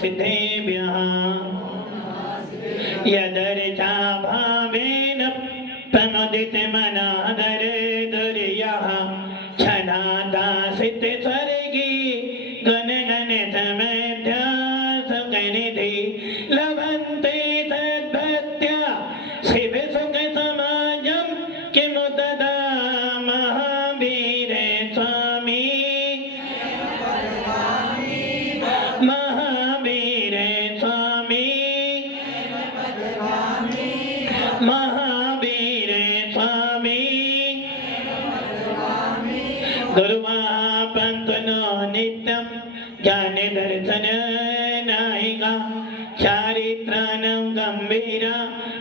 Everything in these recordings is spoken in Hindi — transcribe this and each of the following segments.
सिद्धेभ्यः यदर्चा भावेन प्रमुदितमनादरदुर्यः छदादासित स्वर्गी गणगण समध्यासकनिधि लभन्ते सद्भक्त्या शिवसुखसमाजं किमु तदा महावीर स्वामी महावीर स्वामी महावीर स्वामी गुरुमापन्तनो नित्यं ज्ञान दर्शन नायिका चारित्रानं गंभीरा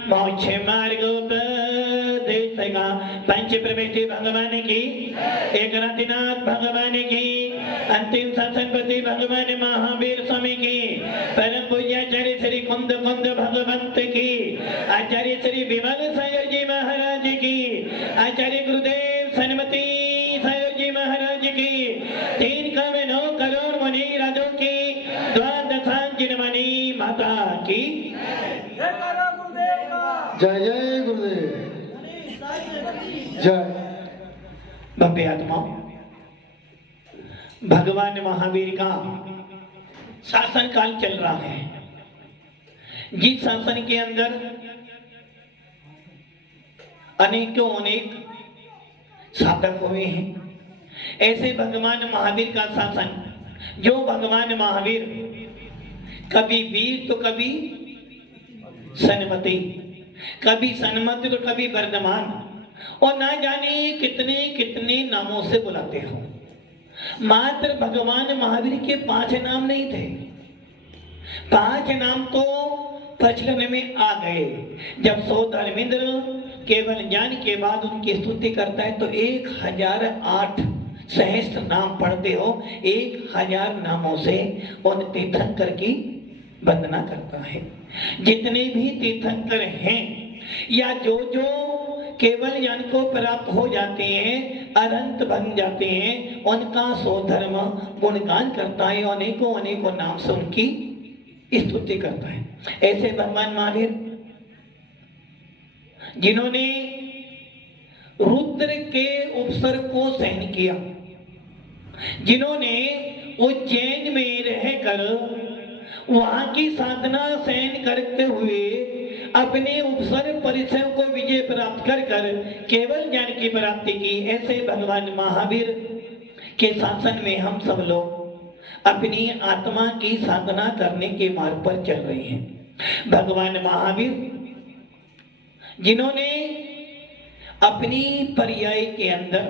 मोक्ष मार्गोपदेशका पंच प्रवेशी भगवान की एकनाथनाथ भगवान की अंतिम शासनपति भगवान महावीर स्वामी की परम पूज्याचार्य श्री कुंद कुंद भगवंत की आचार्य श्री विमल सागर जी महाराज की आचार्य गुरुदेव सन्मति सागर जी महाराज की 3 करोड़ 9 करोड़ मुनि राजों की द्वादशांजन मणि माता की जय जय गुरुदेव जय। भव्य आत्मा भगवान महावीर का शासन काल चल रहा है। जिस शासन के अंदर अनेकों अनेक साधक हुए हैं, ऐसे भगवान महावीर का शासन, जो भगवान महावीर कभी वीर तो कभी सन्मति, कभी सन्मति तो कभी वर्धमान, और ना जाने कितने कितने नामों से बुलाते हो। मात्र भगवान महावीर के 5 नाम नहीं थे। 5 नाम तो प्रचलन में आ गए। जब सो धर्मेंद्र केवल ज्ञान के बाद उनकी स्तुति करता है तो 1008 सहस्त्र नाम पढ़ते हो। 1000 नामों से उन तीर्थंकर की वंदना करता है। जितने भी तीर्थंकर हैं या जो जो केवल ज्ञान को प्राप्त हो जाते हैं, अनंत बन जाते हैं, उनका स्वधर्म गुणगान करता है, अनेकों अनेकों नाम से उनकी स्तुति करता है। ऐसे भगवान महावीर जिन्होंने रुद्र के उपसर्ग को सहन किया, जिन्होंने उज्जैन में रहकर वहां की साधना सहन करते हुए अपने उपसर्ग परिचय को विजय प्राप्त कर कर केवल ज्ञान की प्राप्ति की, ऐसे भगवान महावीर के शासन में हम सब लोग अपनी आत्मा की साधना करने के मार्ग पर चल रहे हैं। भगवान महावीर जिन्होंने अपनी पर्याय के अंदर,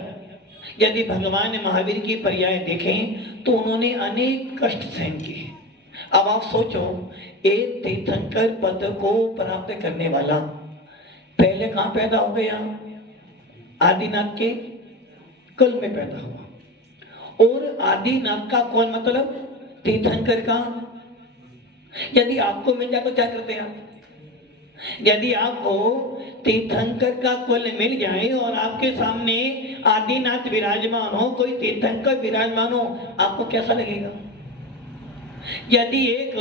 यदि भगवान महावीर की पर्याय देखें तो उन्होंने अनेक कष्ट सहन किए। अब आप सोचो, एक तीर्थंकर पद को प्राप्त करने वाला पहले कहां पैदा हो गया? आदिनाथ के कुल में पैदा हुआ। और आदिनाथ का कौन मतलब? तीर्थंकर का। यदि आपको मिल जाए तो क्या करते हैं आप? यदि आपको तीर्थंकर का कुल मिल जाए और आपके सामने आदिनाथ विराजमान हो, कोई तीर्थंकर विराजमान हो, आपको कैसा लगेगा? यदि एक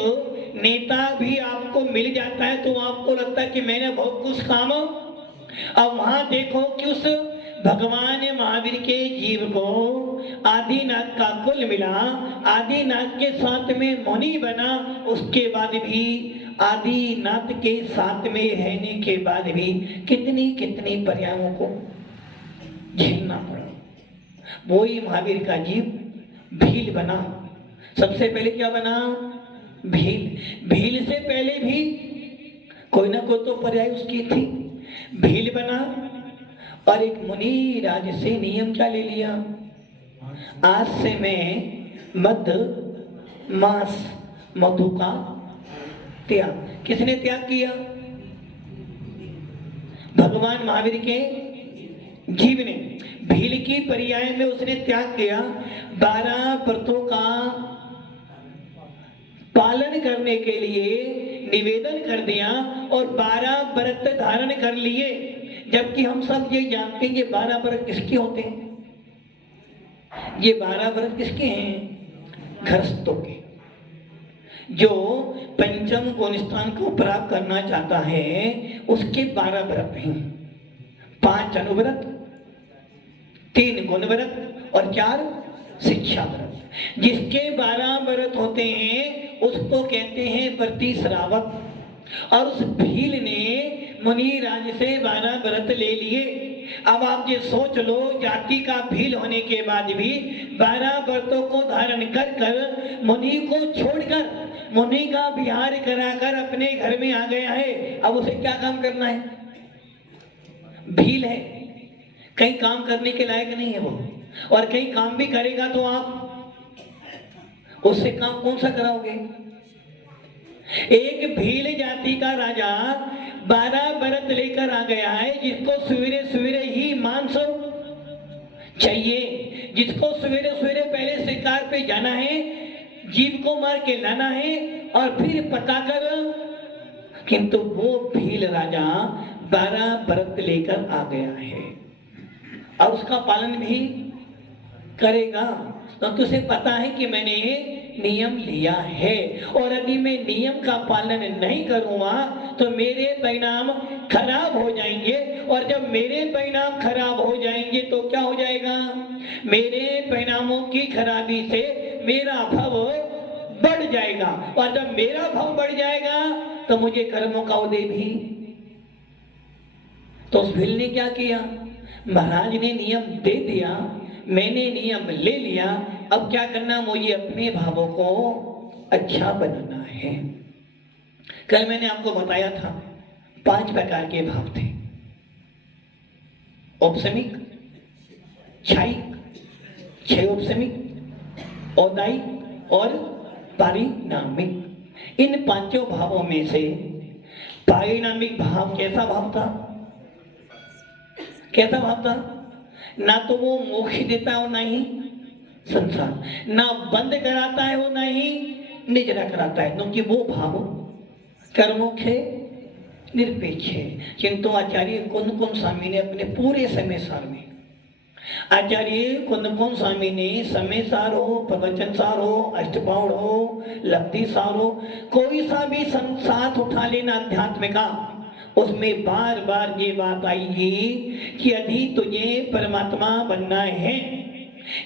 नेता भी आपको मिल जाता है तो आपको लगता है कि मैंने बहुत कुछ काम। अब वहां देखो कि उस भगवान महावीर के जीव को आदिनाथ का कुल मिला, आदिनाथ के साथ में मुनि बना, उसके बाद भी आदिनाथ के साथ में रहने के बाद भी कितनी कितनी पर्यायों को झेलना पड़ा। वही महावीर का जीव भील बना। सबसे पहले क्या बना? भील। भील से पहले भी कोई ना कोई तो पर्याय उसकी थी। भील बना और एक मुनि राज से नियम क्या ले लिया? आज से मैं मध्य मास मधु का त्याग। किसने त्याग किया? भगवान महावीर के जीव ने। भील की पर्याय में उसने त्याग किया। 12 व्रतों का पालन करने के लिए निवेदन कर दिया और 12 व्रत धारण कर लिए। जबकि हम सब ये जानते हैं ये 12 व्रत किसके होते हैं? ये 12 व्रत किसके हैं? गृहस्थों के। जो पंचम गुण स्थान को प्राप्त करना चाहता है उसके 12 व्रत हैं। 5 अनुव्रत, 3 गुण व्रत और 4 शिक्षा व्रत। जिसके 12 व्रत होते हैं उसको कहते हैं व्रती श्रावक। और उस भील ने मुनि राज से 12 व्रत ले लिए। अब आप ये सोच लो, जाति का भील होने के बाद भी 12 व्रतों को धारण कर कर मुनि को छोड़कर मुनि का विहार कराकर अपने घर में आ गया है। अब उसे क्या काम करना है? भील है, कहीं काम करने के लायक नहीं है वो। और कहीं काम भी करेगा तो आप उससे काम कौन सा कराओगे? एक भील जाति का राजा 12 व्रत लेकर आ गया है, जिसको सवेरे सवेरे ही मांस चाहिए, जिसको सवेरे सवेरे पहले शिकार पे जाना है, जीव को मार के लाना है और फिर पकाकर। किंतु वो भील राजा 12 व्रत लेकर आ गया है और उसका पालन भी करेगा। तो तुझे पता है कि मैंने नियम लिया है और यदि मैं नियम का पालन नहीं करूंगा तो मेरे परिणाम खराब हो जाएंगे। और जब मेरे परिणाम खराब हो जाएंगे तो क्या हो जाएगा? मेरे परिणामों की खराबी से मेरा भव बढ़ जाएगा और जब मेरा भव बढ़ जाएगा तो मुझे कर्मों का उदय भी। तो उस भील ने क्या किया? महाराज ने नियम दे दिया, मैंने नियम ले लिया, अब क्या करना? मुझे अपने भावों को अच्छा बनाना है। कल मैंने आपको बताया था 5 प्रकार के भाव थे। औपसमिक, क्षयिक, क्षयोपसमिक, औदायिक और पारिणामिक। इन 5 भावों में से पारिणामिक भाव कैसा भाव था? कैसा भाव था? ना तो वो मोक्ष देता है और ना ही संसार, ना बंद कराता है वो ना ही निजरा कराता है, क्योंकि वो भाव कर्मों के निरपेक्ष है। किंतु आचार्य कुंद स्वामी ने अपने पूरे समय सार में, आचार्य कुंद स्वामी ने समय सार हो, प्रवचन सार हो, अष्टपाउड़ हो, लब्धि सार हो, कोई सा भी साथ उठा लेना अध्यात्म का, उसमें बार बार ये बात आएगी कि यदि तुझे परमात्मा बनना है,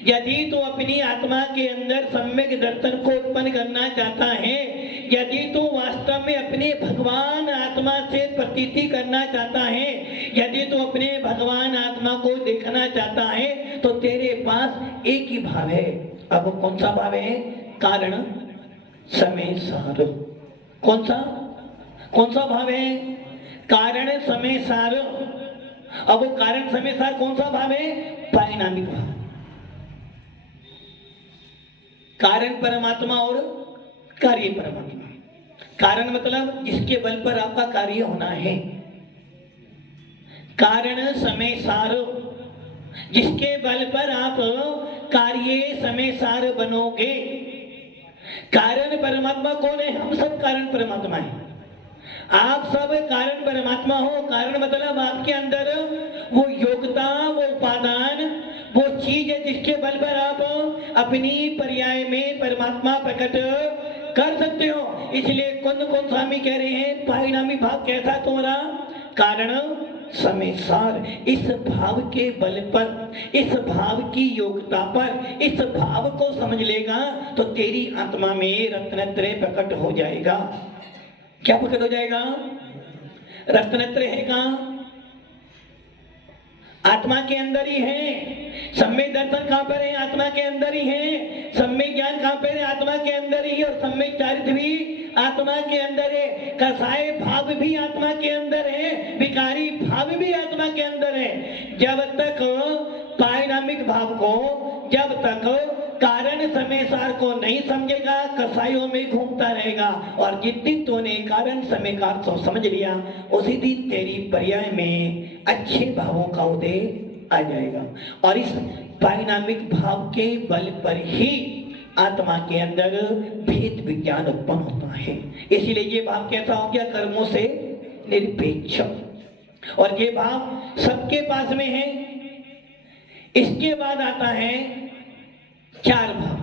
यदि तू अपनी आत्मा के अंदर सम्यक दर्शन को उत्पन्न करना चाहता है, यदि तू वास्तव में अपने भगवान आत्मा से प्रतीति करना चाहता है, यदि तू अपने भगवान आत्मा को देखना चाहता है, तो तेरे पास एक ही भाव है। अब कौन सा भाव है? कारण समय सार। कौन सा भाव है? कारण समय सार। अब वो कारण समय सार कौन सा भाव है? परिणामिक भाव। कारण परमात्मा और कार्य परमात्मा। कारण मतलब जिसके बल पर आपका कार्य होना है। कारण समय सार, जिसके बल पर आप कार्य समय सार बनोगे। कारण परमात्मा कौन है? हम सब कारण परमात्मा है। आप सब कारण परमात्मा हो। कारण मतलब आपके अंदर वो योग्यता, वो उपादान, वो चीज है जिसके बल पर आप अपनी पर्याय में परमात्मा प्रकट कर सकते हो। इसलिए कुंद स्वामी कह रहे हैं परिणामी भाव कैसा तुम्हारा? कारण समय सार। इस भाव के बल पर, इस भाव की योग्यता पर, इस भाव को समझ लेगा तो तेरी आत्मा में रत्नत्रय प्रकट हो जाएगा। क्या प्रकट हो जाएगा? रत्नत्रय है कहां? आत्मा के अंदर ही है। सम्यक दर्शन कहां पर है? आत्मा के अंदर ही है। सम्यक ज्ञान कहां पर है? आत्मा के अंदर ही। और सम्यक चारित्र भी आत्मा के अंदर है। कसाय भाव भी आत्मा के अंदर है। विकारी भाव भी आत्मा के अंदर है। जब तक पारिणामिक भाव को, जब तक कारण समय सार को नहीं समझेगा, कसायों में घूमता रहेगा। और जिस दिन तूने कारण समय का अर्थ समझ लिया, उसी दिन तेरी पर्याय में अच्छे भावों का उदय आ जाएगा। और इस पारिणामिक भाव के बल पर ही आत्मा के अंदर भेद विज्ञान उत्पन्न होता है। इसीलिए ये भाव कैसा हो गया? कर्मों से निरपेक्ष। और ये भाव सबके पास में है। इसके बाद आता है 4 भाव।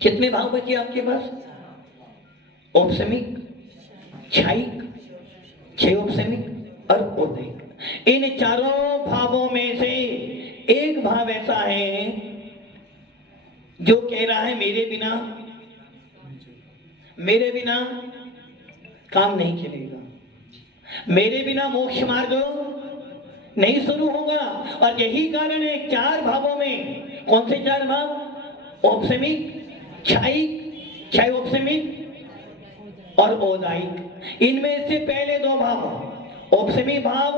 कितने भाव बचे आपके पास? औपसमिक, क्षायिक, क्षयोपसमिक और औदैहिक। इन चारों भावों में से एक भाव ऐसा है जो कह रहा है मेरे बिना काम नहीं चलेगा, मेरे बिना मोक्ष मार्ग नहीं शुरू होगा। और यही कारण है चार भावों में, कौन से चार भाव? औपसमिक, क्षायिक, क्षयोपसमिक और औदायिक। इनमें से पहले दो भाव, औपसमिक भाव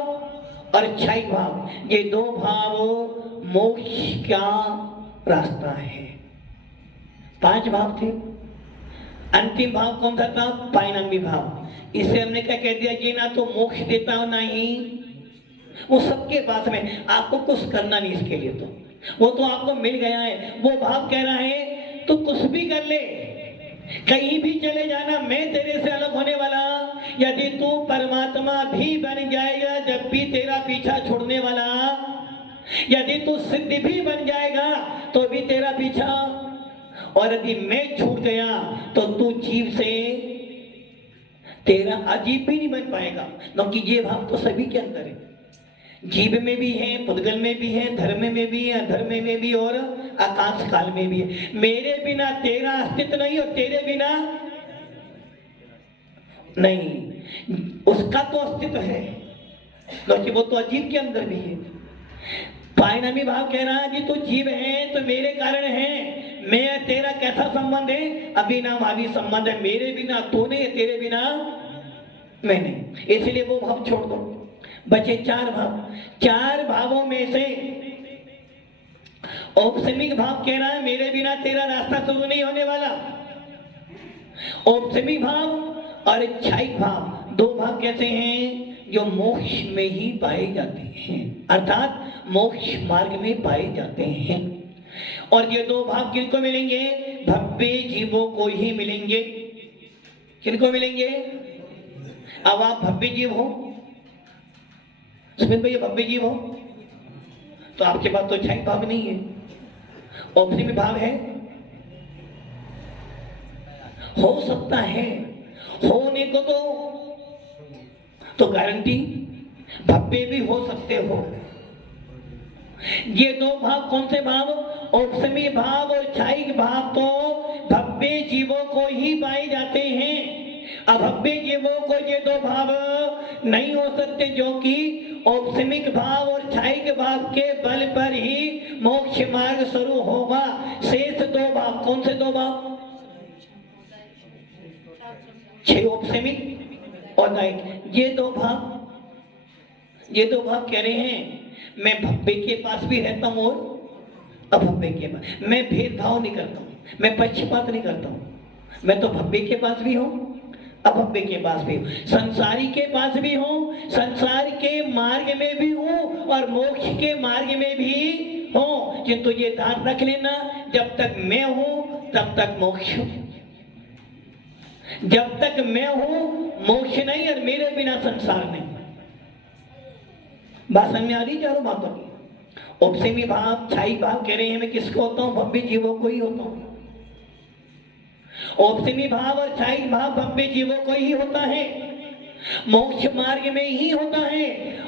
और क्षायिक भाव, ये दो भाव मोक्ष का रास्ता है। पांच भाव थे, अंतिम भाव कौन सा था? पायनामी भाव। इसे हमने क्या कह दिया? ये ना तो मोक्ष देता हो, ना ही वो सबके पास में, आपको कुछ करना नहीं इसके लिए, तो वो तो आपको मिल गया है। वो भाव कह रहा है तू कुछ भी कर ले, कहीं भी चले जाना, मैं तेरे से अलग होने वाला। यदि तू परमात्मा भी बन जाएगा जब भी तेरा पीछा छोड़ने वाला, यदि तू सिद्ध भी बन जाएगा तो भी तेरा पीछा, और यदि मैं छूट गया तो तू जीव से तेरा अजीब भी नहीं बन पाएगा। क्योंकि ये भाव तो सभी के अंदर है, जीव में भी है, पुद्गल में भी है, धर्म में भी है, अधर्म में भी और आकाश काल में भी है। मेरे बिना तेरा अस्तित्व नहीं और तेरे बिना नहीं, उसका तो अस्तित्व है, क्योंकि वो तो अजीब के अंदर भी है। पायनामी भाव कह रहा है कि तू जीव है तो मेरे कारण है, मैं तेरा कैसा संबंध है? अभिनाभावी संबंध है, मेरे बिना तू नहीं, तेरे बिना मैं नहीं। इसलिए वो भाव छोड़ दो, बचे चार भाव। चार भावों में से औपसमिक भाव कह रहा है मेरे बिना तेरा रास्ता शुरू नहीं होने वाला। औपसमिक भाव और क्षायिक भाव, दो भाव कैसे हैं? जो मोक्ष में ही पाए जाते हैं, अर्थात मोक्ष मार्ग में पाए जाते हैं। और ये दो भाव किनको मिलेंगे? भव्य जीवों को ही मिलेंगे। किनको मिलेंगे? अब आप भव्य जीव हो, सुमित भैया भव्य जीव हो, तो आपके पास तो क्षायिक भाव नहीं है, औपसमिक भाव है। हो सकता है, होने को तो गारंटी, भव्य भी हो सकते हो। ये दो भाव कौन से भाव? औपसमिक भाव और क्षायिक भाव तो भव्य जीवों को ही पाए जाते हैं। अभव्य जीवों को ये दो भाव नहीं हो सकते, जो कि औपसमिक भाव और क्षायिक भाव के बल पर ही मोक्ष मार्ग शुरू होगा। शेष दो भाव कौन से दो भाव? क्षयोपसमिक और औदायिक। ये दो भाव कह रहे हैं मैं भव्य के पास भी रहता हूं और अभव्य के पास। मैं भेदभाव नहीं करता हूं, मैं पक्षपात नहीं करता हूं, मैं तो भव्य के पास भी हूं, अभव्य के पास भी हूं, संसारी के पास भी हूं, संसार के मार्ग में भी हूं और मोक्ष के मार्ग में भी हूं। किंतु ये ध्यान रख लेना, जब तक मैं हूं तब तक मोक्ष, जब तक मैं हूं मोक्ष नहीं और मेरे बिना संसार नहीं। बात समझ में आ रही चारों बातों की? औपसमिक भाव, क्षायिक भाव कह रहे हैं मैं किसको होता हूं? भव्य जीवों को ही होता हूं। औपसमिक भाव और क्षायिक भाव भव्य जीवों को ही होता है, मोक्ष मार्ग में ही होता है,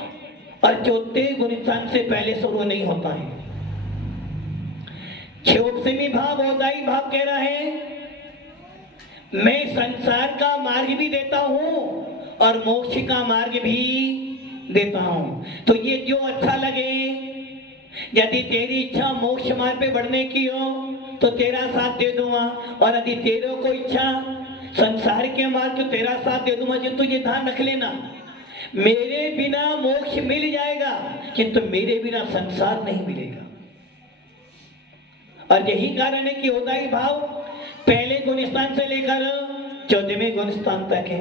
और चौथे गुण स्थान से पहले शुरू नहीं होता है। क्षयोपसमिक भाव, औदायिक भाव कह रहा है मैं संसार का मार्ग भी देता हूं और मोक्ष का मार्ग भी देता हूं। तो ये जो अच्छा लगे, यदि तेरी इच्छा मोक्ष मार्ग पे बढ़ने की हो तो तेरा साथ दे दूंगा, और यदि तेरे को इच्छा संसार के मार्ग तो तेरा साथ दे दूंगा। किंतु ये ध्यान रख लेना, मेरे बिना मोक्ष मिल जाएगा किंतु मेरे बिना संसार नहीं मिलेगा। और यही कारण है कि औदायिक भाव पहले गुण स्थान से लेकर 14वें गुण स्थान तक है।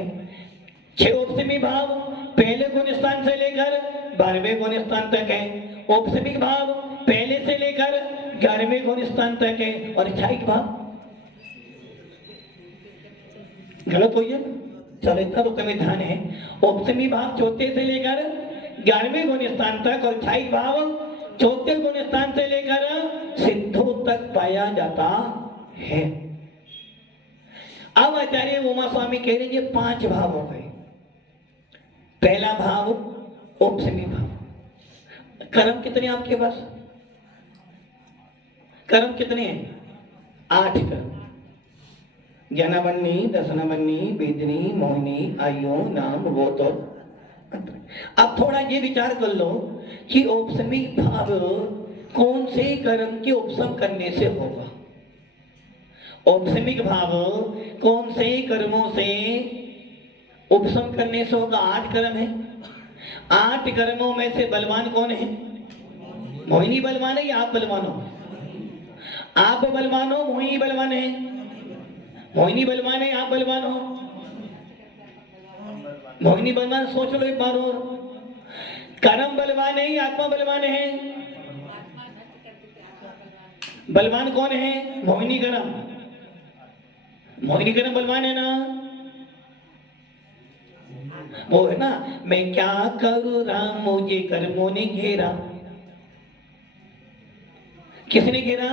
क्षयोपसमिक भाव पहले गुण स्थान से लेकर 12वें गुण स्थान तक है। औपसमिक भाव पहले से लेकर 11वें गुण स्थान तक है। और क्षायिक भाव गलत हो गया, चलो इतना तो कमी ध्यान है। औपसमिक भाव चौथे से लेकर 11वें गुण स्थान तक और क्षायिक भाव चौथे गुण स्थान से लेकर सिद्धों तक पाया जाता है। अब आचार्य उमा स्वामी कह रहे ये 5 भाव हो गए। पहला भाव औपसमी भाव। कर्म कितने आपके पास? कर्म कितने हैं? 8 कर्म। ज्ञानावन्नी, दर्शनावन्नी, वेदिनी, मोहिनी, आयु, नाम, गोत और अंतर। अब थोड़ा ये विचार कर लो कि औपसमिक भाव कौन से कर्म के उपशम करने से होगा। औपसमिक भाव कौन से कर्मों से उपशम करने से होगा? 8 कर्म है। 8 कर्मों में से बलवान कौन है? मोहिनी बलवान है या आप बलवान हो? आप बलवान हो, मोहिनी बलवान है? मोहिनी बलवान है, आप बलवान हो? मोहिनी बलवान, सोच लो एक बार और। कर्म बलवान है या आत्मा बलवान है? बलवान कौन है? मोहिनी कर्म। मोहिनी कर्म बलवान है ना? वो है ना, मैं क्या करूं राम मुझे कर्मों ने घेरा। किसने घेरा?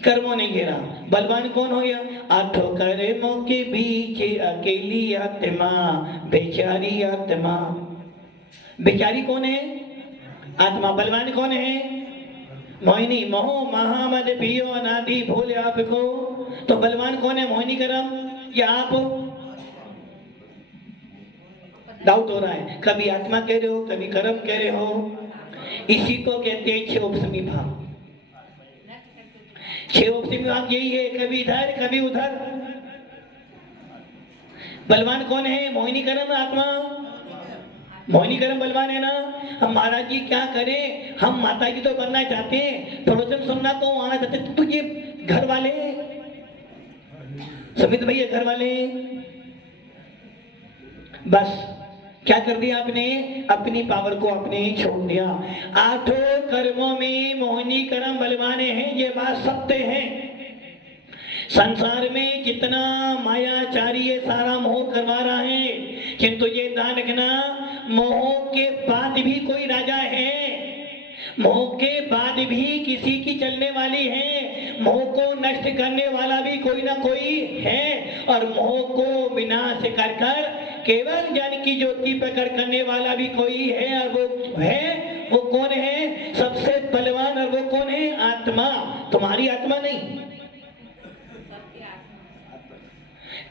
कर्मों ने घेरा। बलवान कौन हो गया? 8 कर्मों के बीच अकेली आत्मा, बेचारी आत्मा। बेचारी कौन है? आत्मा। बलवान कौन है? मोहिनी। मोह महामद पियो अनादि भूले आपको। तो बलवान कौन है? मोहिनी कर्म या आप? डाउट हो रहा है, कभी आत्मा कह रहे हो, कभी कर्म कह रहे हो। इसी को कहते हैं 6 औपसमी भाव। 6 औपसमी भाव यही है, कभी इधर कभी उधर। बलवान कौन है? मोहिनी कर्म, आत्मा। मोहिनी कर्म बलवान है ना? हम महाराज जी क्या करें, हम माता जी तो बनना चाहते हैं, प्रवचन सुनना तो आना चाहते, तो ये घर वाले समित भैया, घर वाले बस क्या कर दिया आपने? अपनी पावर को आपने छोड़ दिया। 8 कर्मों में मोहिनी कर्म बलवाने हैं, ये बात सत्य है। संसार में जितना मायाचारी ये सारा मोह करवा रहा है, किंतु ये ध्यान रखना, मोह के बाद भी कोई राजा है, मोह के बाद भी किसी की चलने वाली है, मोह को नष्ट करने वाला भी कोई ना कोई है, और मोह को विनाश कर कर केवल ज्ञान की ज्योति प्रकट करने वाला भी कोई है, और वो है, वो कौन है? सबसे बलवान। और वो कौन है? आत्मा। तुम्हारी आत्मा नहीं।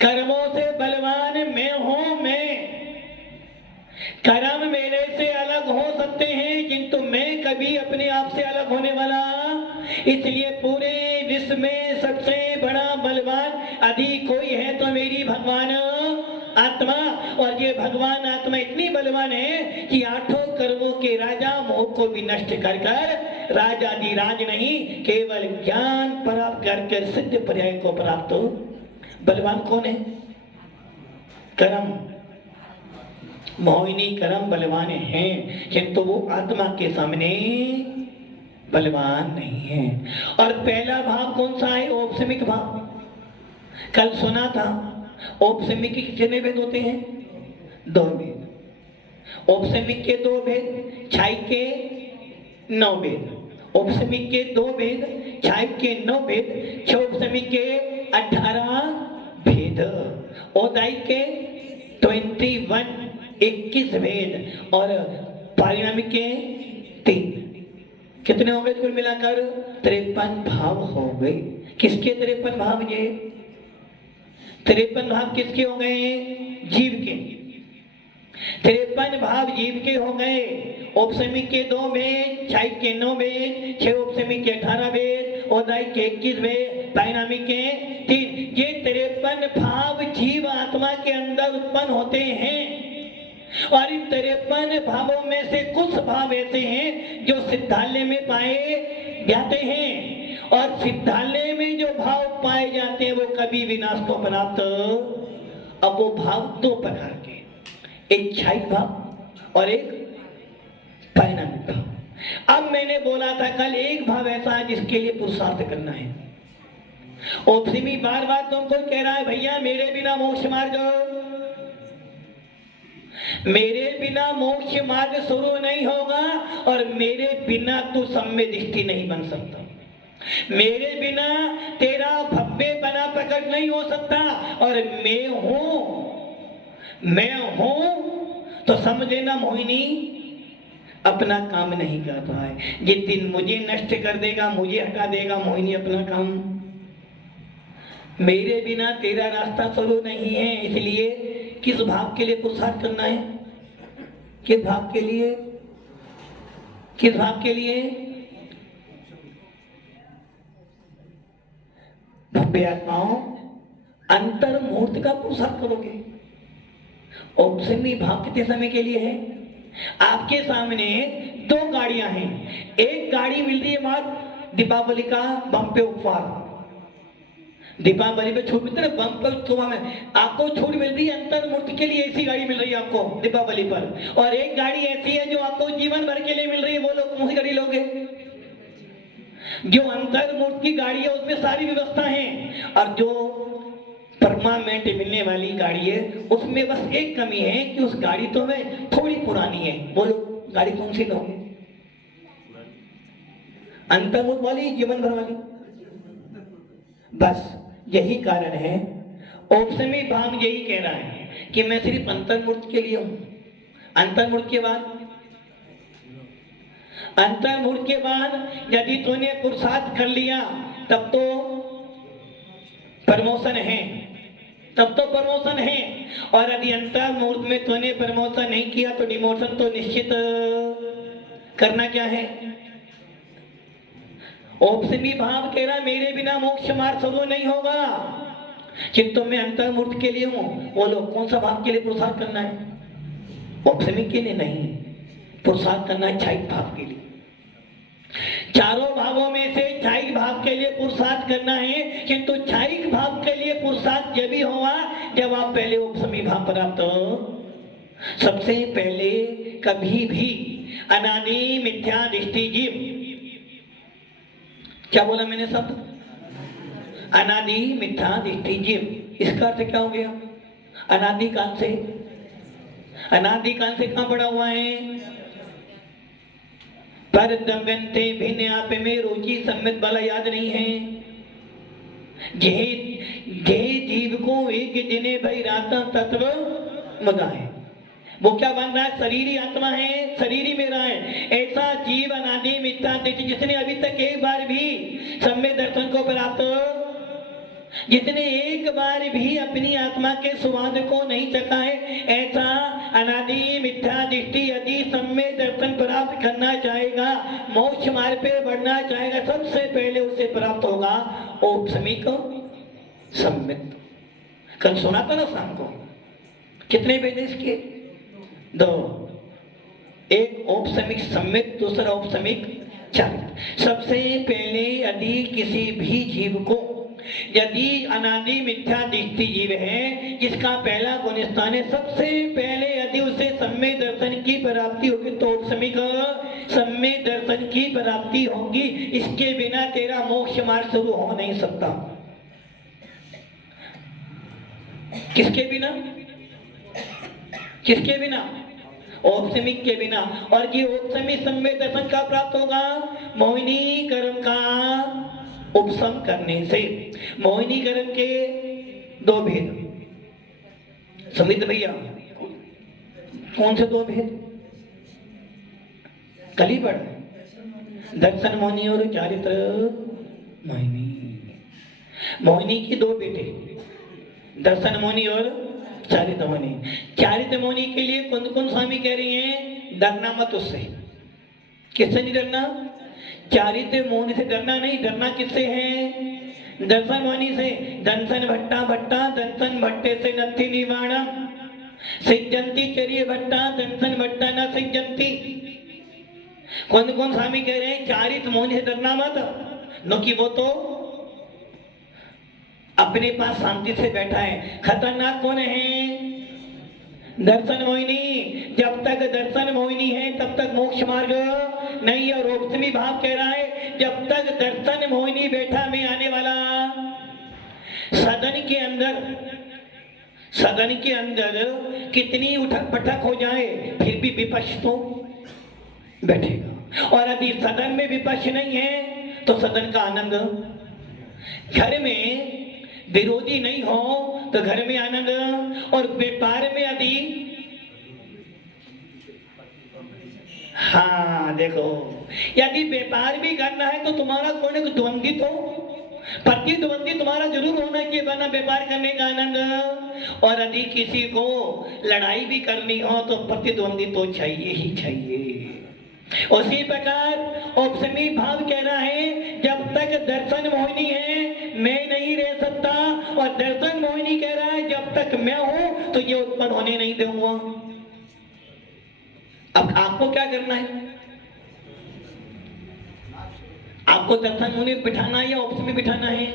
कर्मों से बलवान मैं हूं। मैं कर्म मेरे से अलग हो सकते हैं, किंतु मैं कभी अपने आप से अलग होने वाला। इसलिए पूरे विश्व में सबसे बड़ा बलवान अधिक कोई है तो मेरी भगवान आत्मा। और ये भगवान आत्मा इतनी बलवान है कि 8 कर्मों के राजा मोह को भी नष्ट कर कर राजाधिराज नहीं, केवल ज्ञान प्राप्त करके सिद्ध पर्याय को प्राप्त हो। बलवान कौन है? कर्म। मोहिनी कर्म बलवान हैं, किंतु वो आत्मा के सामने बलवान नहीं है। और पहला भाव कौन सा है? औपसमिक भाव। कल सुना था औपसमिक के कितने भेद होते हैं? 2 भेद। औपसमिक के 2 भेद, छाई के 9 भेद। औपसमिक के 2 भेद, छाई के 9 भेद, औपसमिक के 18 भेद, औदाई के 21 भेद, और पारिणामिक के 3। कितने हो गए कुल मिलाकर? 53 भाव हो गए। किसके 53 भाव? ये 53 भाव किसके हो गए? जीव के। 53 भाव जीव के हो गए। औपसमिक के 2 भेद, छाई के 9 भेद, 6 औपसमिक के 18 भेद, औदाई के 21 भेद, पारिणामिक के 3। ये 53 भाव जीव आत्मा के अंदर उत्पन्न होते हैं। और इन 53 भावों में से कुछ भाव ऐसे हैं जो सिद्धालय में पाए जाते हैं, और सिद्धालय में जो भाव पाए जाते हैं वो कभी विनाश को प्राप्त। अब वो भाव 2 प्रकार के, एक छाई भाव और एक परिणामिक भाव। अब मैंने बोला था कल, एक भाव ऐसा है जिसके लिए पुरुषार्थ करना है। औपसमी बार बार तुमको कह रहा है, भैया मेरे बिना मोक्ष मार्ग, मेरे बिना मोक्ष मार्ग शुरू नहीं होगा, और मेरे बिना तू सम्य दृष्टि नहीं बन सकता। मेरे बिना तेरा भव्य बना प्रकट नहीं हो सकता, और मैं हूं तो समझ लेना मोहिनी अपना काम नहीं कर रहा है। जिस दिन मुझे नष्ट कर देगा, मुझे हटा देगा मोहिनी अपना काम, मेरे बिना तेरा रास्ता शुरू नहीं है। इसलिए किस भाव के लिए पुरुषार्थ करना है? किस भाव के लिए? किस भाव के लिए? भव्य आत्माओं, अंतर मुहूर्त का पुरुषार्थ करोगे। औपसमी भाव कितने समय के लिए है? आपके सामने दो गाड़ियां हैं। एक गाड़ी मिल रही है मात दीपावली का बम पे उपहार, दीपावली पे छूट मिलती है, बम पर सुबह में आपको छूट मिल रही है। अंतर मूर्ति के लिए ऐसी गाड़ी मिल रही है आपको दीपावली पर, और एक गाड़ी ऐसी है जो आपको जीवन भर के लिए मिल रही है। वो लोग कौन सी गाड़ी लोगे? जो अंतर मूर्ति की गाड़ी है उसमें सारी व्यवस्था है, और जो परमानेंट मिलने वाली गाड़ी है उसमें बस एक कमी है कि उस गाड़ी तो में थोड़ी पुरानी है। बोलो गाड़ी कौन सी लोगे? अंतर्मुख वाली, जीवन भर वाली? बस यही कारण है औपसमी भाव यही कह रहा है कि मैं सिर्फ अंतर्मूर्त के लिए हूं। अंतर्मूर्त के बाद यदि तूने पुरुषार्थ कर लिया तब तो प्रमोशन है, और यदि अंतर्मूर्त में तूने प्रमोशन नहीं किया तो डिमोशन तो निश्चित करना क्या है? औपसमी भाव कह रहा मेरे बिना मोक्ष मार्ग शुरू नहीं होगा। चित्तों में अंतर्मूर्त के लिए हूं। वो लोग कौन सा भाव के लिए पुरुषार्थ करना है? औपसमी के लिए नहीं, पुरुषार्थ करना है क्षयिक भाव के लिए। चारों भावों में से क्षयिक भाव के लिए पुरुषार्थ करना है, किंतु क्षयिक भाव के लिए पुरुषार्थ जब भी होगा जब आप पहले औपसमी भाव प्राप्त हो। सबसे पहले कभी भी अनादि मिथ्या दृष्टि जीव, क्या बोला मैंने शब्द? अनादि मिथ्या दृष्टि जीव। इसका अर्थ क्या हो गया? अनादिकाल से कहां पड़ा हुआ है? पर दमयंते भिन्न आप में रुचि सम्मित वाला याद नहीं है। जे जीव को एक जिने भई राता तत्व मदा है। वो क्या बन रहा है? शरीर ही आत्मा है, शरीर ही मेरा है। ऐसा जीव अनादि मिथ्या दृष्टि जिसने अभी तक एक बार भी सम्यक दर्शन को प्राप्त, जिसने एक बार भी अपनी आत्मा के स्वाद को नहीं चखा है, ऐसा अनादि मिथ्या दृष्टि यदि सम्यक दर्शन प्राप्त करना चाहेगा, मोक्ष मार्ग पे बढ़ना चाहेगा, सबसे पहले उसे प्राप्त होगा औपसमिक सम्यक। कल सुना था ना शाम को, कितने भेद इसके? दो, एक औपसमिक सम्यक, दूसरा औपसमिक चारित। सबसे पहले यदि किसी भी जीव को, यदि अनादि मिथ्या दृष्टि जीव है जिसका पहला गुण स्थान है, सबसे पहले यदि उसे सम्यक दर्शन की प्राप्ति होगी तो औपसमिक सम्यक दर्शन की प्राप्ति होगी। इसके बिना तेरा मोक्ष मार्ग शुरू हो नहीं सकता। किसके बिना? औपसमिक के बिना। और ये औपसमिक सम्यक दर्शन का प्राप्त होगा मोहिनी कर्म का उपशम करने से। मोहिनी कर्म के दो भेद, समित भैया कौन से दो भेद? कली पढ़, दर्शन मोहिनी और चारित्र मोहिनी। मोहिनी की दो बेटे, दर्शन मोहिनी और चारित्र मोहिनी। चारित्र मोहिनी के लिए कौन कौन स्वामी कह रही हैं? डरना मत उससे। किससे नहीं डरना? चारित्र मोहिनी से डरना नहीं। डरना किससे है? दर्शन मोहिनी से। दंसन भट्टा दंसन भट्टे से नत्थि निवाणम सिद्धंती चरिय भट्टा दंसन भट्टा न सिद्धंती। कौन कौन स्वामी कह रहे हैं चारित्र मोहिनी से डरना मत, क्योंकि वो तो अपने पास शांति से बैठा है। खतरनाक कौन है? दर्शन मोहिनी। जब तक दर्शन मोहिनी है तब तक मोक्ष मार्ग नहीं। और औपसमी भाव कह रहा है जब तक दर्शन मोहिनी बैठा में आने वाला, सदन के अंदर कितनी उठक पटक हो जाए फिर भी विपक्ष तो बैठेगा। और यदि सदन में विपक्ष नहीं है तो सदन का आनंद, घर में विरोधी नहीं हो तो घर में आनंद, और व्यापार में यदि, हाँ देखो, यदि व्यापार भी करना है तो तुम्हारा कोई ना द्वंद्वित हो, प्रतिद्वंदी तुम्हारा जरूर होना चाहिए, वरना व्यापार करने का आनंद। और यदि किसी को लड़ाई भी करनी हो तो प्रतिद्वंदी तो चाहिए ही चाहिए। उसी प्रकार उपसमी भाव कह रहा है, जब तक दर्शन मोहिनी है मैं नहीं रह सकता, और दर्शन मोहिनी कह रहा है जब तक मैं हूं तो ये उत्पन्न होने नहीं दूंगा। अब आपको क्या करना है? आपको दर्शन मोहिनी बिठाना है या उपसमी बिठाना है?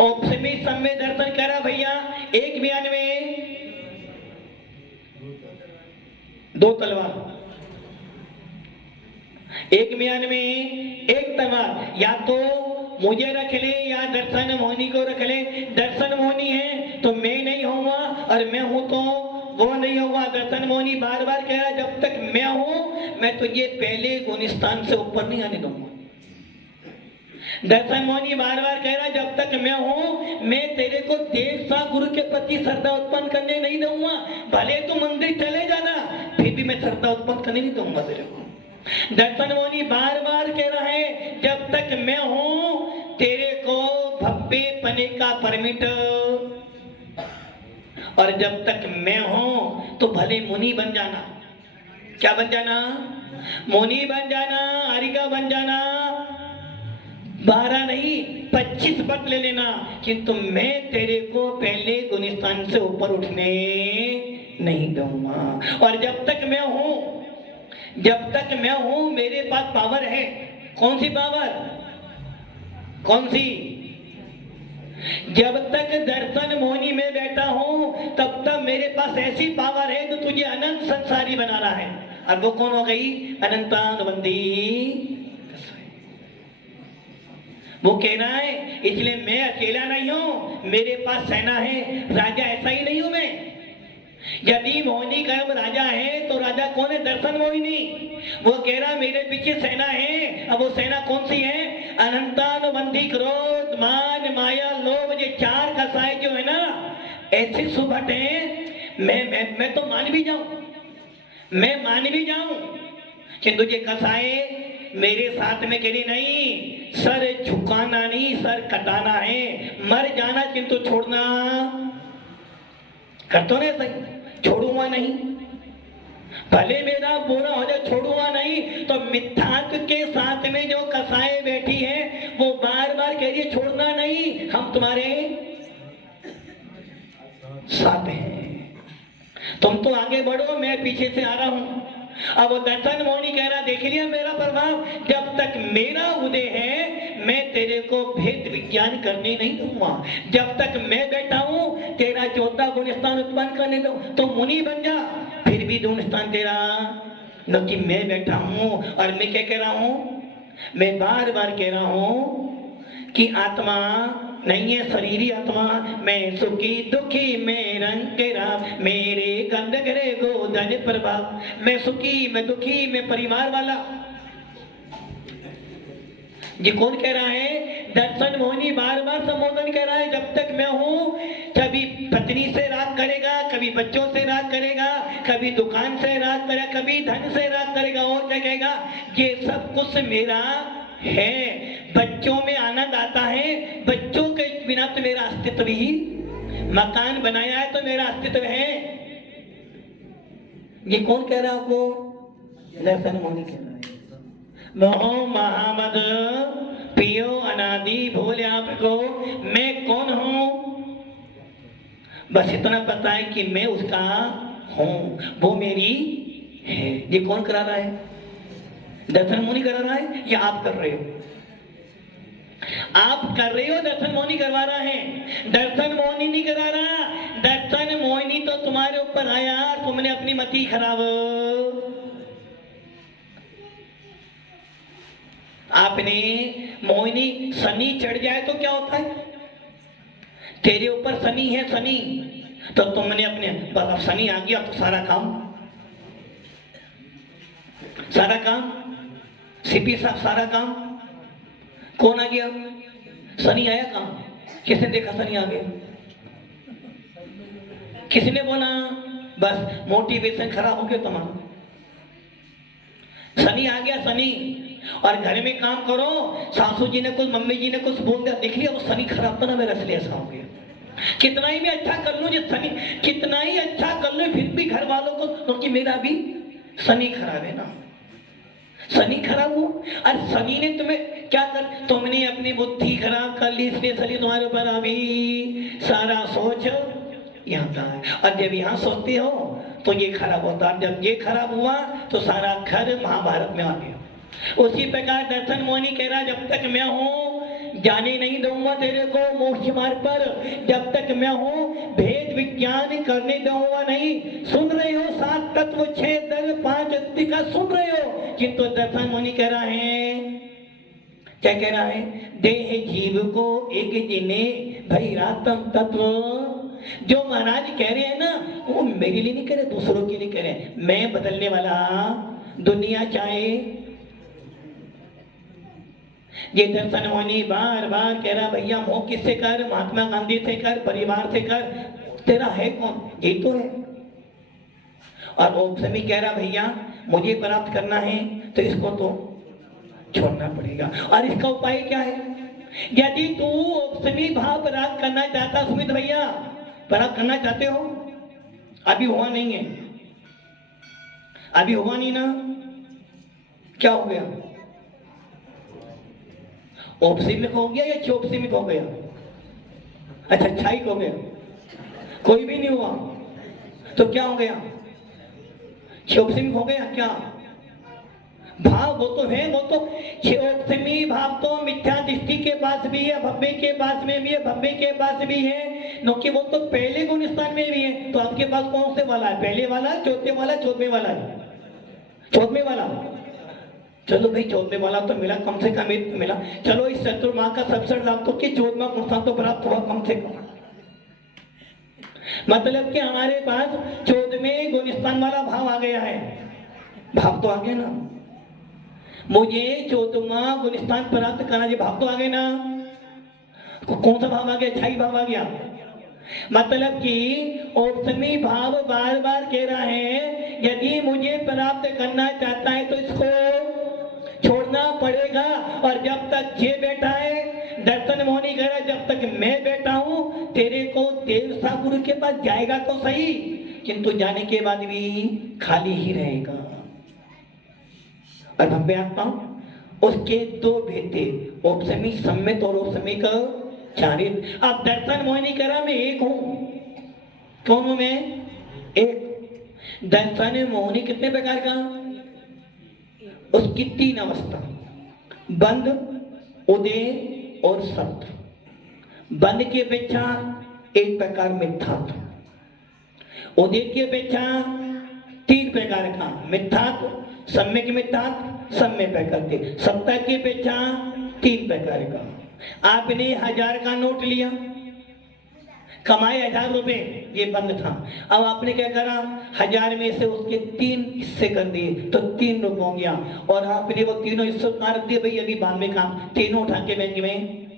उपसमी समय दर्शन करा भैया, एक बयान में दो तलवार, एक म्यान में एक तलवार, या तो मुझे रख ले या दर्शन मोहिनी को रख ले। दर्शन मोहिनी है तो मैं नहीं होऊंगा, और मैं हूं तो वो नहीं होगा। दर्शन मोहिनी बार बार कह रहा, जब तक मैं हूं मैं तुझे पहले गुण स्थान से ऊपर नहीं आने दूंगा। दर्शन मोहिनी बार बार कह रहा, जब तक मैं हूं मैं तेरे को देव सा गुरु के प्रति श्रद्धा उत्पन्न करने नहीं दूंगा। भले तू मंदिर चले जाना, फिर भी मैं श्रद्धा उत्पन्न करने नहीं दूंगा तेरे को। दर्शन मोहिनी बार बार कह रहा है, जब तक मैं हूं तेरे को भव्य पने का परमिट, और जब तक मैं हूं तो भले मुनि बन जाना। क्या बन जाना? मुनि बन जाना, हरिका बन जाना। 12 नहीं 25 व्रत ले लेना, किंतु मैं तेरे को पहले गुणस्थान से ऊपर उठने नहीं दूंगा। और जब तक मैं हूं, जब तक मैं हूं मेरे पास पावर है। कौन सी पावर? कौन सी? जब तक दर्शन मोहिनी में बैठा हूं तब तक मेरे पास ऐसी पावर है जो तुझे अनंत संसारी बना रहा है। अब वो कौन हो गई? अनंतानुबंधी। वो कह रहा है, इसलिए मैं अकेला नहीं हूं, मेरे पास सेना है। राजा ऐसा ही नहीं हूं मैं। यदि मोहिनी का राजा है तो राजा कौन है? दर्शन मोहिनी। वो कह रहा मेरे पीछे सेना है। अब वो सेना कौन सी है? अनंतानुबंधी क्रोध मान माया लोभ, ये 4 कसाय जो है ना, ऐसे सुभट है। मैं तो मान भी जाऊं, मैं मान भी जाऊं, किंतु ये कसाय मेरे साथ में कह रही नहीं, सर झुकाना नहीं सर कटाना है, मर जाना किंतु छोड़ना। कर तो नहीं सही, छोड़ूंगा नहीं, भले मेरा बुरा हो जाए छोड़ूंगा नहीं। तो मिथ्यात्व के साथ में जो कसाई बैठी है वो बार बार कह रही है छोड़ना नहीं, हम तुम्हारे साथ हैं, तुम तो आगे बढ़ो मैं पीछे से आ रहा हूं। अब वो दर्शन मोहिनी कह रहा, देख लिया मेरा प्रभाव, जब तक मेरा उदय है मैं तेरे को भेद विज्ञान करने नहीं दूंगा। जब तक मैं बैठा हूं तेरा 14 गुण स्थान उत्पन्न करने दो, तो मुनि बन जा, फिर भी गुण स्थान तेरा न कि मैं बैठा हूं। और मैं क्या कह रहा हूं? मैं बार बार कह रहा हूं कि आत्मा नहीं है शरीरी आत्मा। मैं सुखी दुखी मैं रंग के राम, मेरे गंध करे गोधन प्रभाव। मैं सुखी मैं दुखी मैं परिवार वाला। ये कौन कह रहा है? दर्शन मोहिनी बार बार संबोधन कह रहा है, जब तक मैं हूं कभी पत्नी से राग करेगा, कभी बच्चों से राग करेगा, कभी दुकान से राग करेगा, कभी धन से राग करेगा, और क्या कहेगा? ये सब कुछ मेरा है। बच्चों में आनंद आता है, बच्चों के बिना तो मेरा अस्तित्व ही, मकान बनाया है तो मेरा अस्तित्व है। ये कौन कह रहा है आपको? दर्शन मोहिनी कह रहा है। मोह महामद पियो अनादि भोले आपको, मैं कौन हूं? बस इतना पता है कि मैं उसका हूं, वो मेरी है। ये कौन करा रहा है? दर्शन मोहिनी करा रहा है या आप कर रहे हो? आप कर रहे हो, दर्शन मोहिनी करवा रहा है। दर्शन मोहिनी नहीं करा रहा, दर्शन मोहिनी तो तुम्हारे ऊपर आया, तुमने अपनी मति खराब। आपने मोहिनी शनि चढ़ जाए तो क्या होता है? तेरे ऊपर शनि है, शनि, तो तुमने अपने बस अब शनि आ गया तो सारा काम सीपी साहब सारा काम कौन आ गया? शनि आया कहाँ? किसने देखा शनि आ गया? किसने बोला? बस मोटिवेशन खराब हो गया तुम्हारा। शनि आ गया, शनि। और घर में काम करो, सासू जी ने कुछ, मम्मी जी ने कुछ बोल दिया, देख लिया वो शनि खराब था ना मेरा, इसलिए ऐसा हो गया। कितना ही मैं अच्छा कर लूं, शनि कितना ही अच्छा कर लूं, फिर भी घर वालों को, क्योंकि मेरा भी शनि खराब है ना। शनि खराब हो, और शनि ने तुम्हें क्या कर, तुमने अपनी बुद्धि खराब कर ली, इसलिए शनि तुम्हारे ऊपर अभी सारा सोच यहाँ का है। और जब यहाँ सोचते हो तो ये खराब होता है, जब ये खराब हुआ तो सारा घर महाभारत में आ गया। उसी प्रकार दर्शन मोहिनी कह रहा, जब तक मैं हूँ जाने नहीं दूंगा तेरे को मोक्ष मार्ग पर, जब तक मैं हूँ भेद विज्ञान करने दूंगा नहीं। सुन रहे हो 7 तत्व 6 दर 5 का सुन रहे हो, किंतु दर्शन मोहिनी कह रहा है, क्या कह रहा है? देह जीव को एक दिने भैरातम तत्व। जो महाराज कह रहे हैं ना, वो मेरे लिए नहीं कह रहे, दूसरों के लिए कह रहे हैं। मैं बदलने वाला, दुनिया चाहे। ये दर्शन मोहिनी बार बार कह रहा, भैया मोह किससे कर? महात्मा गांधी से कर, परिवार से कर, तेरा है कौन? ये तो है। और ओपसमी कह रहा, भैया मुझे प्राप्त करना है तो इसको तो छोड़ना पड़ेगा। और इसका उपाय क्या है? यदि तू ओपसमी भाव प्राप्त करना चाहता, सुमित भैया प्राप्त करना चाहते हो, अभी हुआ नहीं है, अभी हुआ नहीं ना, क्या हो गया? ओपसिमिक हो गया या चोपसिमिक हो गया? अच्छा, क्षाइक हो गया, कोई भी नहीं हुआ तो क्या हो गया? चोपसिमिक हो गया। क्या भाव? वो तो है, वो तो चोपसिमी भाव तो मिथ्या दृष्टि के पास भी है, भव्य के पास में भी है, भव्य के पास भी है, क्योंकि वो तो पहले गुण स्थान में भी है। तो आपके पास कौन से वाला है? पहले वाला, चौथे वाला, चौथे वाला है? चौथे वाला। चलो भाई, चौथे वाला तो मिला, कम से कम एक मिला। चलो इस चतुर्माह का सबसे लाभ तो कि 14वां गुण तो प्राप्त हुआ कम से कम। मतलब कि हमारे पास 14वें गुण स्थान वाला भाव आ गया है। भाव तो आ गया ना, मुझे 14वां गुण स्थान प्राप्त करना, ये भाव तो आ गया ना। कौन सा भाव आ गया? क्षाई भाव आ गया। मतलब कि ओपसमी भाव बार बार कह रहा है, यदि मुझे प्राप्त करना चाहता है तो इसको छोड़ना पड़ेगा। और जब तक ये बैठा है, दर्शन मोहिनी कह रहा, जब तक मैं बैठा हूं, तेरे को देवता गुरु के पास जाएगा तो सही, किंतु जाने के बाद भी खाली ही रहेगा। और भव्य आत्मा, उसके 2 भेद, ओपसमी सम्मित और ओपसमी का चारित। अब दर्शन मोहिनी करा, मैं एक हूं। कौन हूं मैं? एक। दर्शन मोहिनी कितने प्रकार का? उसकी 3 अवस्था, बंद, उदय और सत्य। बंद की अपेक्षा एक प्रकार मिथ्यात्व, उदय की अपेक्षा 3 प्रकार का मिथ्यात्व, सम्यक मिथ्यात्व, सम्यक प्रकार के, सत्ता की अपेक्षा 3 प्रकार का। आपने 1000 का नोट लिया, कमाए 1000 रुपए, ये बंद था। अब आपने क्या करा? 1000 में से उसके 3 हिस्से कर दिए, तो 3 रुपये हो गया। और आपने वो तीनों हिस्से रख दिए, भाई अभी बाद में काम, तीनों उठा के बैंक में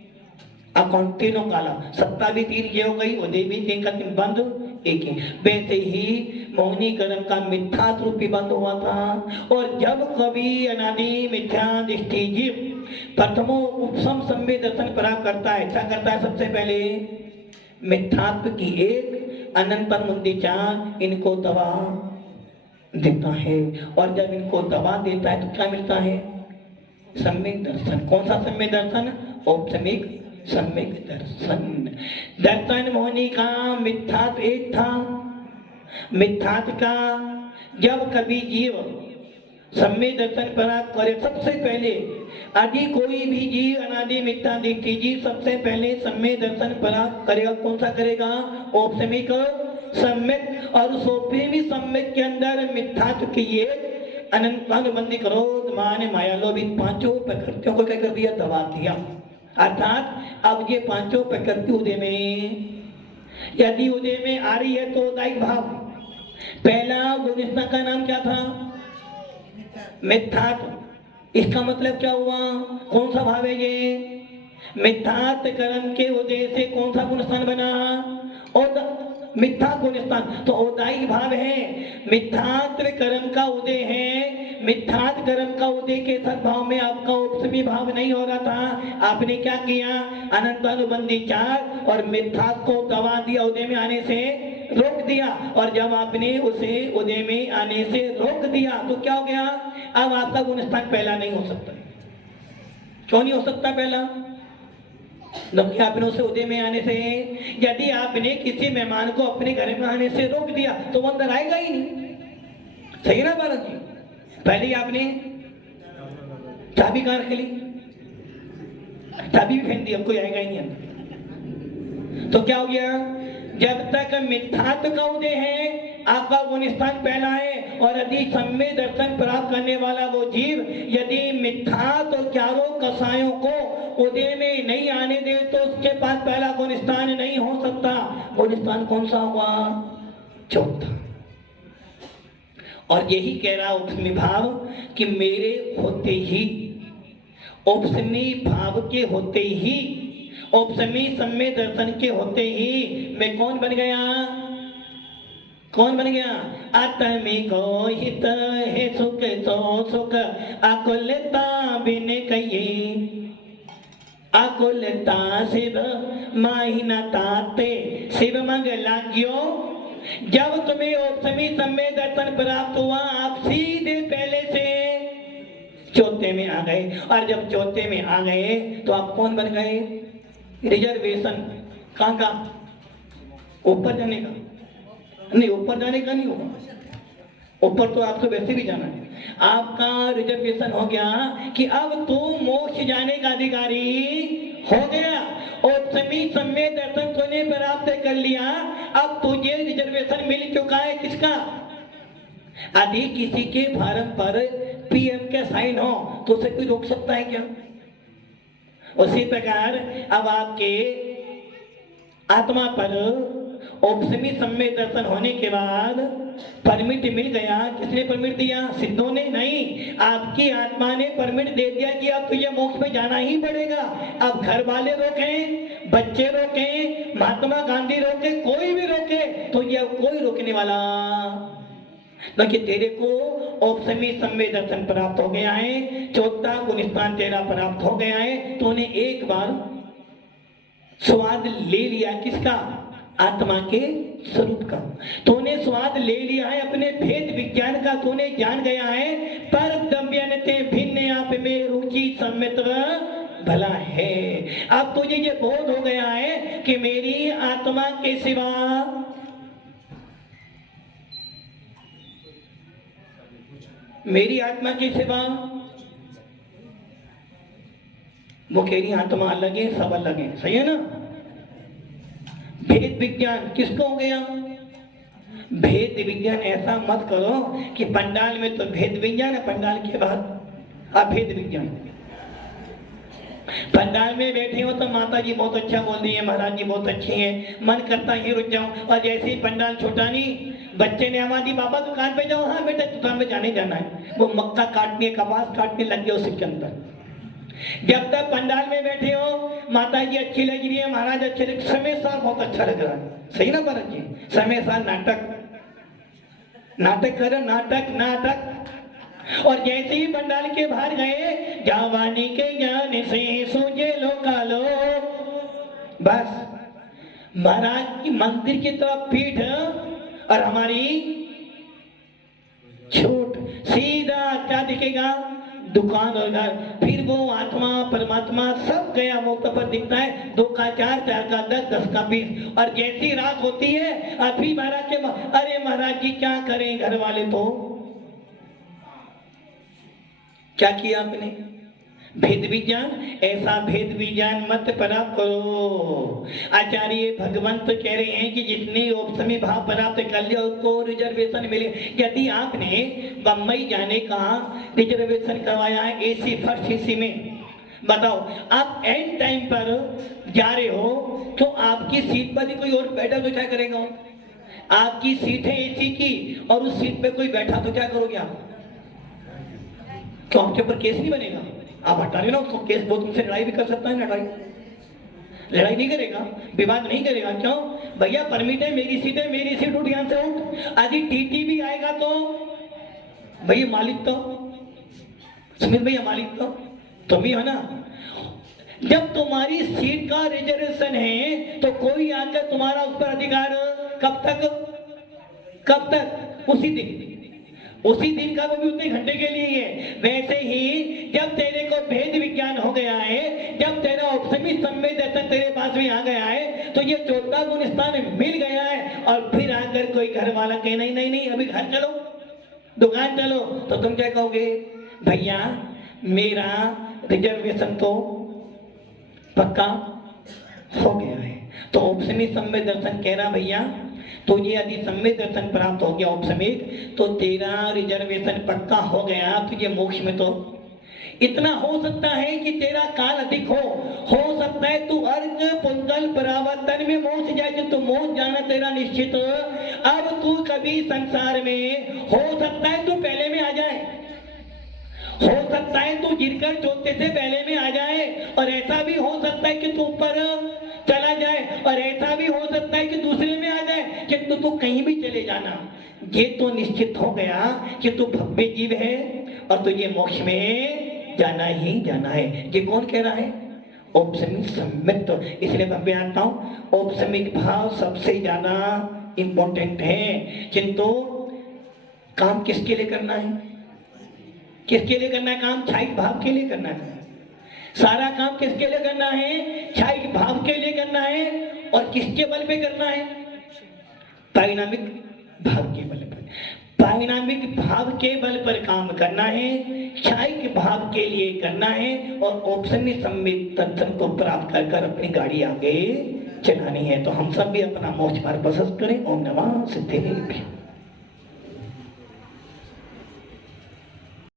अकाउंट, तीनों काला। सत्ता भी 3 ये हो गई, उदय भी 3 का 3 बंद, एक ही। वैसे ही मोहिनी कर्म का मिथ्या रूपी बंद हुआ था। और जब कभी अनादि मिथ्या दृष्टि जीव प्रथमो उपसम सम्य दर्शन प्राप्त करता है, क्या करता है? सबसे पहले मिथ्यात्व की एक, अनंतन मुंदी 4, इनको दबा देता है। और जब इनको दबा देता है तो क्या मिलता है? सम्यक दर्शन। कौन सा सम्यक दर्शन? औपसमिक सम्यक दर्शन। दर्शन मोहिनी का मिथ्यात्व एक था। मिथ्यात्व का जब कभी जीव सम्यक दर्शन प्राप्त करे, सबसे पहले यदि कोई भी जीव अनादि मिथ्या दृष्टि जीव सबसे पहले सम्यक दर्शन प्राप्त करेगा। कौन सा करेगा? औपसमिक सम्यक। और उस औपसमिक सम्यक के अंदर मिथ्यात्व की एक अनंत क्रोध मान माया लोभ, इन 5 प्रकृतियों को क्या कर दिया? दबा दिया। अर्थात अब ये 5 प्रकृति उदय में, यदि उदय में आ रही है तो उदायिक भाव। पहला गुण का नाम क्या था? मिथ्यात्व। इसका मतलब क्या हुआ? कौन सा भाव है ये? मिथ्यात्व कर्म के उदय से कौन सा गुण स्थान बना? मिथ्या गुण स्थान। तो उदाई भाव है, मिथ्यात्व कर्म का उदय है। मिथ्यात्व कर्म का उदय के सद्भाव में आपका उपसमी भाव नहीं हो रहा था। आपने क्या किया? अनंत अनुबंधी चार और मिथ्यात्व को दबा दिया, उदय में आने से रोक दिया। और जब आपने उसे उदय में आने से रोक दिया तो क्या हो गया? अब आपका गुण स्थान पहला नहीं हो सकता। क्यों नहीं हो सकता पहला? जबकि आपने उसे उदय में आने से, यदि आपने किसी मेहमान को अपने घर में आने से रोक दिया तो वो अंदर आएगा ही नहीं। सही है ना बालक जी? पहले ही आपने चाबी कहाँ रख ली? चाबी भी फेंक दी, अब कोई आएगा ही नहीं अंदर। तो क्या हो गया? जब तक मिथ्यात्व का उदय है आपका गुण स्थान पहला है। और यदि सम्य दर्शन प्राप्त करने वाला वो जीव यदि मिथ्यात्व और चारों कसायों को उदय में नहीं आने दे तो उसके पास पहला गुण स्थान नहीं हो सकता। गुण स्थान कौन सा हुआ? चौथा। और यही कह रहा उपसमी भाव कि मेरे होते ही, उपसमी भाव के होते ही, उपसमी सम्य दर्शन के होते ही मैं कौन बन गया? कौन बन गया? आत्मी को हित है सुख तो सुख अकुलता बिन कहिए, अकुलता शिव माहिना ताते शिव मंगला क्यों। जब तुम्हें उपसमी सम्य दर्शन प्राप्त हुआ आप सीधे पहले से चौथे में आ गए। और जब चौथे में आ गए तो आप कौन बन गए? रिजर्वेशन। कहाँ का? ऊपर जाने का नहीं, ऊपर जाने का नहीं होगा। ऊपर तो आपको वैसे भी जाना है। आपका रिजर्वेशन हो गया कि अब तू मोक्ष जाने का अधिकारी हो गया। और सभी सम्य दर्शन तूने प्राप्त कर लिया। अब तुझे रिजर्वेशन मिल चुका है। किसका? यदि किसी के फार्म पर पीएम के साइन हो तो उसे कोई रोक सकता है क्या? उसी प्रकार अब आपके आत्मा पर उपसमी सम्य दर्शन होने के बाद परमिट मिल गया। किसने परमिट दिया? सिद्धों ने नहीं, आपकी आत्मा ने परमिट दे दिया कि अब तुझे मोक्ष में जाना ही पड़ेगा। अब घर वाले रोके, बच्चे रोके, महात्मा गांधी रोके, कोई भी रोके तो ये कोई रोकने वाला कि तेरे को उपसमी सम्य दर्शन प्राप्त हो गया है, चौथा गुण स्थान तेरा प्राप्त हो गया है। तूने एक बार स्वाद ले लिया। किसका? आत्मा के स्वरूप का। तूने स्वाद ले लिया है, अपने भेद विज्ञान का तूने जान गया है। पर दम्यनते भिन्न आप में रुचि सम्मित भला है। अब तुझे ये बोध हो गया है कि मेरी आत्मा के सिवा मेरी आत्मा के सिवा वो कह रही आत्मा अलग है, सब अलग है। सही है ना? भेद विज्ञान किसको हो गया? भेद विज्ञान ऐसा मत करो कि पंडाल में तो भेद विज्ञान है, पंडाल के बाद अभेद विज्ञान। पंडाल में बैठे हो तो माता जी बहुत अच्छा बोल रही है, महाराज जी बहुत अच्छे हैं, मन करता है रुक जाऊं। और जैसे ही पंडाल छोटा नहीं, बच्चे ने आवाज दी बाबा दुकान पे जाओ। हाँ बेटा दुकान पे जाने जाना है। वो मक्का काटने, कपास काटने लग गए उसके अंदर। जब तक पंडाल में बैठे हो माता जी अच्छी लग रही है, महाराज अच्छे लग, समय सार बहुत अच्छा लग रहा है। सही ना भरत जी? समय सार नाटक नाटक कर, नाटक नाटक। और जैसे ही पंडाल के बाहर गए, जवानी के ज्ञान से सूझे लो कालो, बस महाराज की मंदिर की तरफ पीठ और हमारी छूट, सीधा क्या दिखेगा? दुकान और घर। फिर वो आत्मा परमात्मा सब गया मुक्त पर दिखता है। 2 का 4, 4 का 10, 10 का 20। और जैसी रात होती है अभी महाराज के अरे महाराज जी क्या करें, घर वाले तो क्या किया आपने? भेद विज्ञान। ऐसा भेद विज्ञान मत प्राप्त करो। आचार्य भगवंत कह रहे हैं कि जितने उपसमी भाव प्राप्त कर लिया उसको रिजर्वेशन मिले। यदि आपने बम्बई जाने का रिजर्वेशन करवाया है एसी फर्स्ट एसी में, बताओ आप एंड टाइम पर जा रहे हो तो आपकी सीट पर ही कोई और बैठा तो क्या करेगा? आपकी सीट है एसी की और उस सीट पे कोई बैठा तो क्या करोगे आप? क्यों आपके ऊपर केस नहीं बनेगा? आप हटा रहे ना उसको, केस वो तुमसे लड़ाई भी कर सकता है, लड़ाई नहीं करेगा, विवाद नहीं करेगा। क्यों? भैया परमिट है, मेरी सीट, उठ यहाँ से उठ। यदि टीटी भी आएगा तो भैया मालिक तो सुमित भैया मालिक तो तुम ही हो ना। जब तुम्हारी सीट का रिजर्वेशन है तो कोई आकर तुम्हारा उस पर अधिकार कब तक? उसी दिन का, वो भी उतने घंटे के लिए ही है। वैसे ही जब तेरे को भेद विज्ञान हो गया है, जब तेरा उपसमी संवेदन तेरे पास में आ गया है, तो ये चौथा गुण स्थान मिल गया है। और फिर आकर कोई घर वाला कहे नहीं अभी घर चलो, दुकान चलो, तो तुम क्या कहोगे? भैया मेरा रिजर्वेशन तो पक्का हो गया है। तो उपसमी सम्यक दर्शन कह रहा भैया तो ये यदि सम्यक दर्शन प्राप्त हो गया उपसमित, तो तेरा रिजर्वेशन पक्का हो गया। तुझे मोक्ष में तो इतना हो सकता है कि तेरा काल अधिक हो सकता है तू अर्घ पुंगल परावर्तन में मोक्ष जाए, जो तू मोक्ष जाना तेरा निश्चित। अब तू कभी संसार में हो सकता है तू पहले में आ जाए, हो सकता है तू गिरकर चौथे से पहले में आ जाए, और ऐसा भी हो सकता है कि तू ऊपर चला जाए, और ऐसा भी हो सकता है कि दूसरे में आ जाए, किंतु तू कहीं भी चले जाना, ये तो निश्चित हो गया कि तू भव्य जीव है और तुझे मोक्ष में जाना ही जाना है। ये कौन कह रहा है? औपसमिक सम्यक। तो इसलिए मैं बताता हूँ औपसमिक भाव सबसे ज्यादा इंपॉर्टेंट है। किंतु काम किसके लिए करना है? किसके लिए करना है काम? क्षायिक भाव के लिए करना है। सारा काम किसके लिए करना है? क्षायिक भाव के लिए करना है। और किसके बल पे करना है? पारिणामिक भाव के बल पर। पारिणामिक भाव के बल पर काम करना है, क्षायिक भाव के लिए करना है, और औपसम्य सम्मित तंत्र को प्राप्त कर अपनी गाड़ी आगे चलानी है। तो हम सब भी अपना मोक्ष मार्ग प्रशस्त करें। ओम नमः सिद्धेभ्यः।